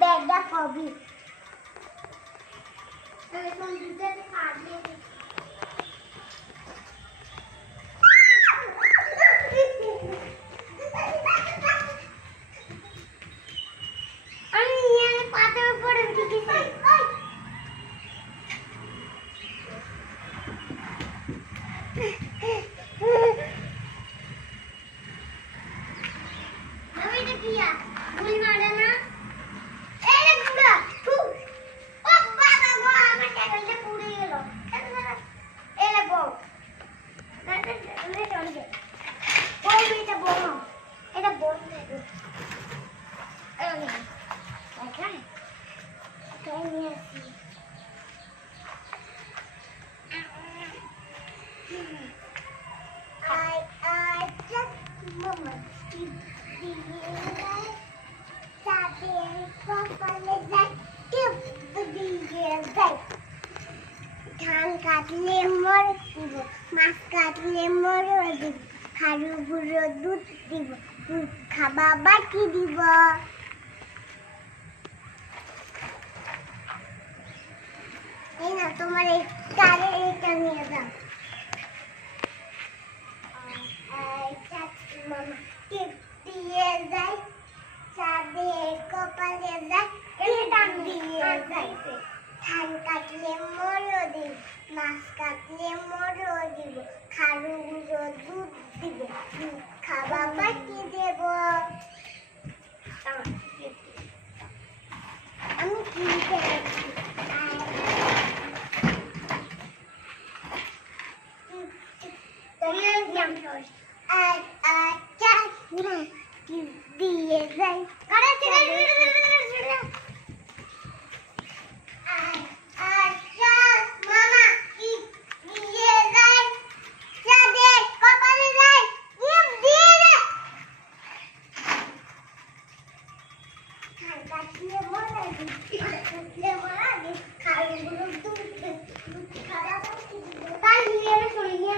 ব্যাগটা কবি এখন দুধে খাবে আমি নিয়ে পাতার উপরে দিয়েছি আমি এটা কিয়া ভুল মারে না এই গুড়া ও বাবা গো আমার সাইকেলটা পুড়ে গেল এলে বউ এটা চলে বউ এটা বউ এই দেখা তাই নিয়ে আসি I just mama ধান কাটলে মর দিব মাছ কাটলে মর দিব খারু গুঁড়ো দুধ দিব দুধ খাবা বাকি দিব এই না তোমার এই কারে এটা নিয়ে দাও মামা টিপ দিয়ে যায় চাঁদে কপালে যায় টান দিয়ে যায় ধান কাটলে মরো দিব মাছ কাটলে মরো দিব খারু গুঁড়ো দুধ দিব দুধ খাবা বাকি দেব আমি কিনতে যাচ্ছি দিয়ে যাই মামা দিয়ে যাই চাঁদে কপালে যাই দিয়ে যায় কাটলে মরা কাটলে মরা খাইগুলো দুধ খাওয়া তাই নিয়ে চলে গিয়ে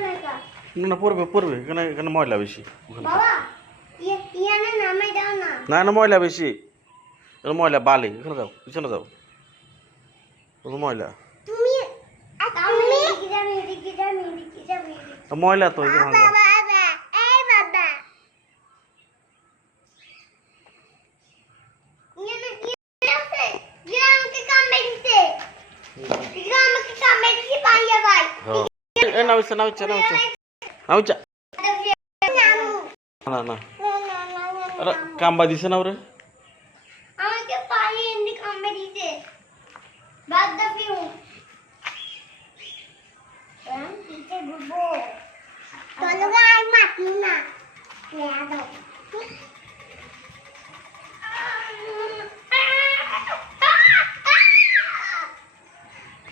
না পড়বে এখানে ময়লা বেশি বাবা ইয়ানে নামে দাও না না ময়লা বেশি ময়লা বালি এখানে যাও পিছনে যাও ময়লা তুমি ময়লা তো এখানে যাও এই বাবা ইয়ানে কি আছে গ্রামকে কামবে দিতে গ্রামকে কামবে দিতে পাইয়া ভাই এই নামিছে না আরে কামবা দিছে না ওরে আমাকে পায়ে এমনি কামবে দিতে বাদ দা পিউ পিছে ঘুরবো চলো আর মাটি না